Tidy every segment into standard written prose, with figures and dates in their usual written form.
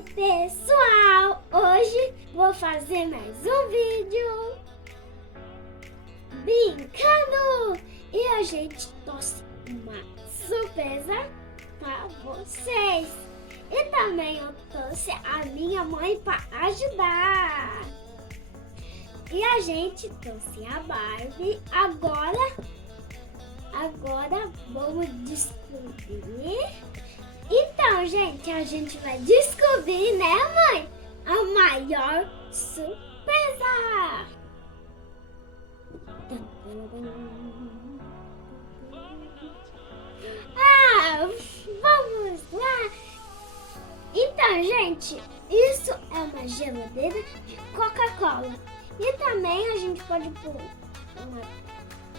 Oi pessoal, hoje vou fazer mais um vídeo brincando e a gente trouxe uma surpresa para vocês e também eu trouxe a minha mãe para ajudar e a gente trouxe a Barbie. Agora vamos descobrir. Então, gente, a gente vai descobrir, né, mãe? A maior surpresa! Ah, vamos lá! Então, gente, isso é uma geladeira de Coca-Cola. E também a gente pode pôr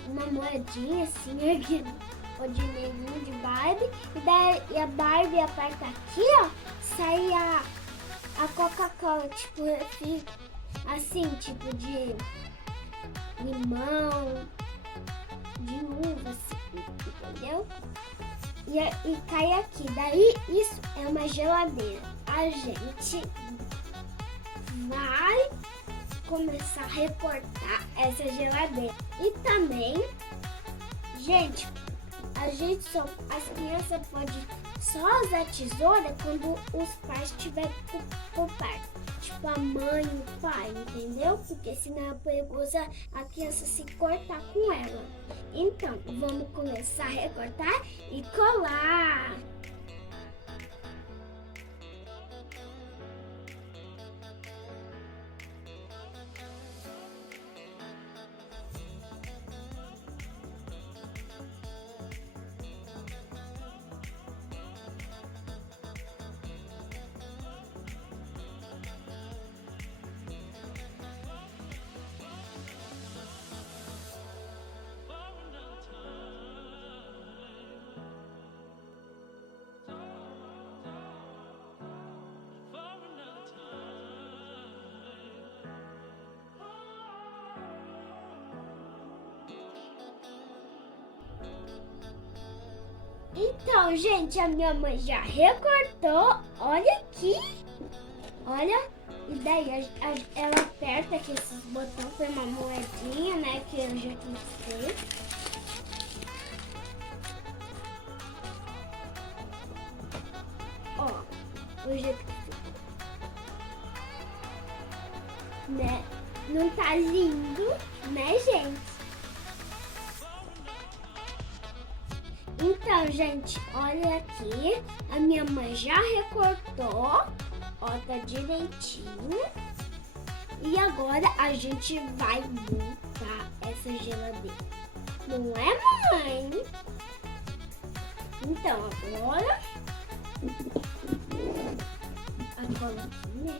uma moedinha assim aqui. O dinheirinho de Barbie e a Barbie aperta aqui, ó, sai a Coca-Cola, tipo, assim, tipo de limão, de uva, assim, entendeu? E cai aqui, daí isso é uma geladeira. A gente vai começar a recortar essa geladeira. E também, gente, as crianças podem só usar tesoura quando os pais estiverem por perto. Tipo a mãe e o pai, entendeu? Porque senão é perigoso a criança se cortar com ela. Então, vamos começar a recortar e colar. Então, gente, a minha mãe já recortou. Olha aqui. Olha. E daí ela aperta aqui esses botões, põe uma moedinha, né? Que eu já quis ter. Ó, o jeito que ficou. Né? Não tá lindo, né, gente? Então, gente, olha aqui, a minha mãe já recortou, ó, tá direitinho. E agora a gente vai montar essa geladeira. Não é, mãe? Então, agora a cola aqui, né?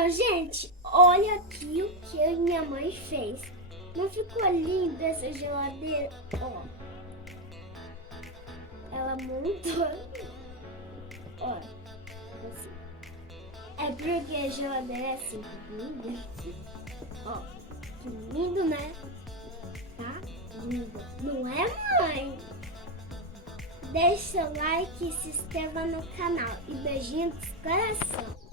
Então, gente, olha aqui o que a minha mãe fez. Não ficou linda essa geladeira? Ó. Ela montou. Ó. Assim. É porque a geladeira é assim, linda. Ó. Que lindo, né? Tá lindo. Não é, mãe? Deixe seu like e se inscreva no canal. E beijinhos do coração.